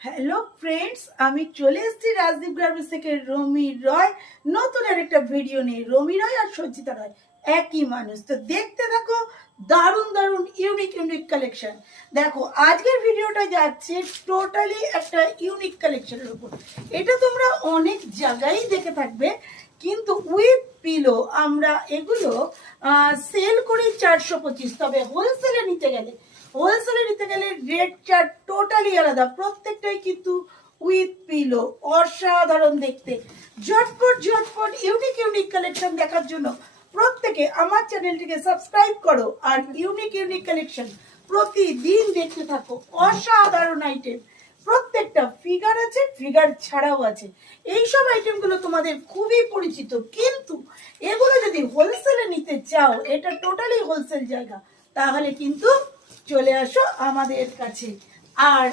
Hello friends, আমি চলে এসেছি রাজদীপ গার্মেন্টস থেকে রমি রয় নতুন আরেকটা ভিডিও নিয়ে। রমি রয় আর সঞ্চিতা রয় একই মানুষ, তো দেখতে থাকো। দারুণ দারুণ ইউনিক ইউনিক কালেকশন দেখো। আজকের ভিডিওটা যাচ্ছে টোটালি একটা ইউনিক কালেকশনের উপর। এটা তোমরা অনেক জায়গায় দেখে থাকবে, কিন্তু উইথ পিলো আমরা এগুলো সেল করি 425। তবে হোলসেলে নিতে গেলে রেটটা টোটালি আলাদা। প্রত্যেকটাই কিন্তু উইথ পিলো, অসাধারণ দেখতে। ঝটপট ঝটপট ইউনিক ইউনিক কালেকশন দেখার জন্য প্রত্যেকে আমার চ্যানেলটিকে সাবস্ক্রাইব করো, আর ইউনিক ইউনিক কালেকশন প্রতিদিন দেখতে থাকো। অসাধারণ আইটেম, প্রত্যেকটা ফিগার আছে, ফিগার ছাড়াও আছে। এইসব আইটেমগুলো তোমাদের খুবই পরিচিত, কিন্তু এগুলো যদি হোলসেলে নিতে চাও, এটা টোটালি হোলসেল জায়গা, তাহলে কিন্তু চলে আসো আমাদের কাছে। আর